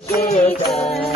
一个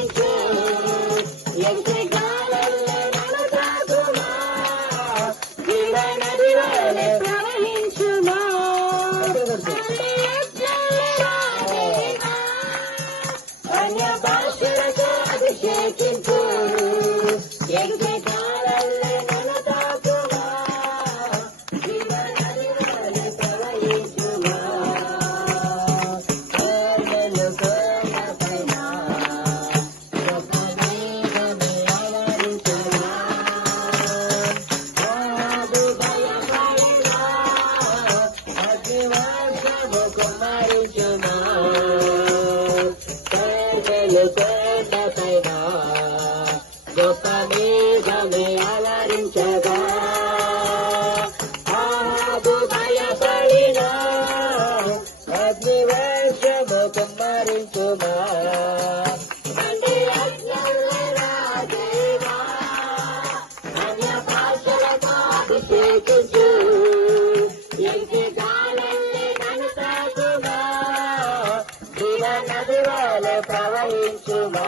Look at that, baby. గొప్ప వేగమే అలరించగా. ఆహాబు భయపడినా అగ్ని వర్షము కుమ్మరించుగా ప్రవహించుమా.